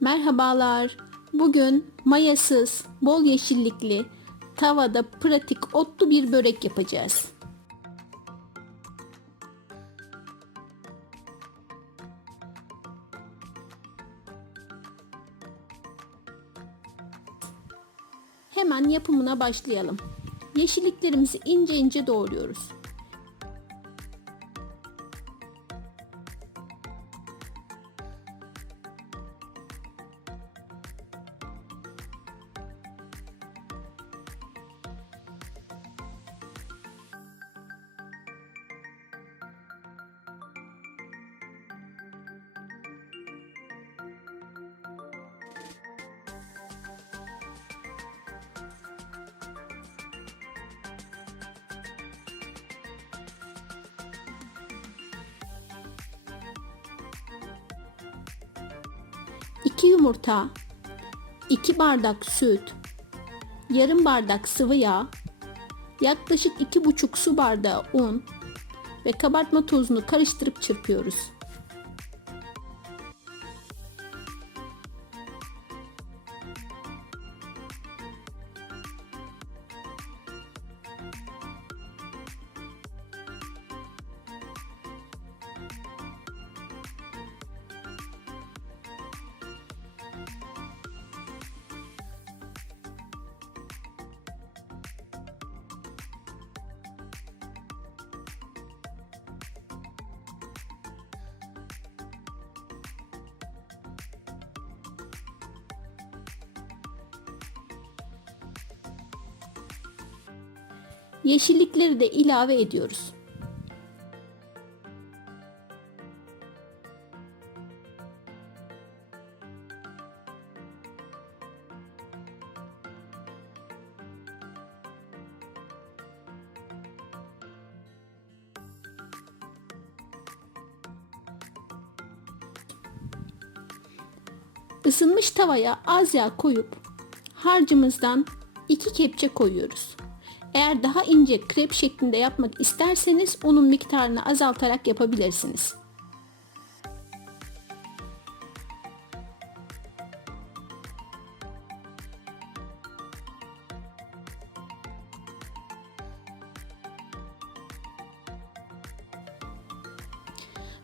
Merhabalar. Bugün mayasız, bol yeşillikli, tavada pratik otlu bir börek yapacağız. Hemen yapımına başlayalım. Yeşilliklerimizi ince ince doğruyoruz. İki yumurta, 2 bardak süt, yarım bardak sıvı yağ, yaklaşık 2,5 su bardağı un ve kabartma tozunu karıştırıp çırpıyoruz. Yeşillikleri de ilave ediyoruz. Isınmış tavaya az yağ koyup harcımızdan 2 kepçe koyuyoruz. Eğer daha ince krep şeklinde yapmak isterseniz unun miktarını azaltarak yapabilirsiniz.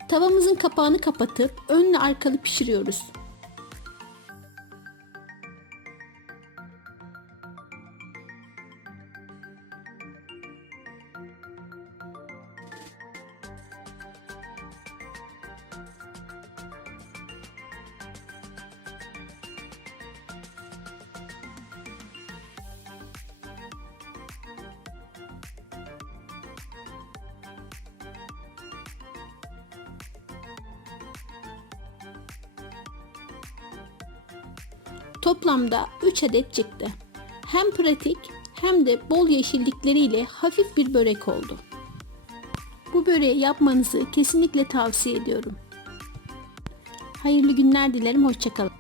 Tavamızın kapağını kapatıp önle arkalı pişiriyoruz. Toplamda 3 adet çıktı. Hem pratik hem de bol yeşillikleriyle hafif bir börek oldu. Bu böreği yapmanızı kesinlikle tavsiye ediyorum. Hayırlı günler dilerim, hoşçakalın.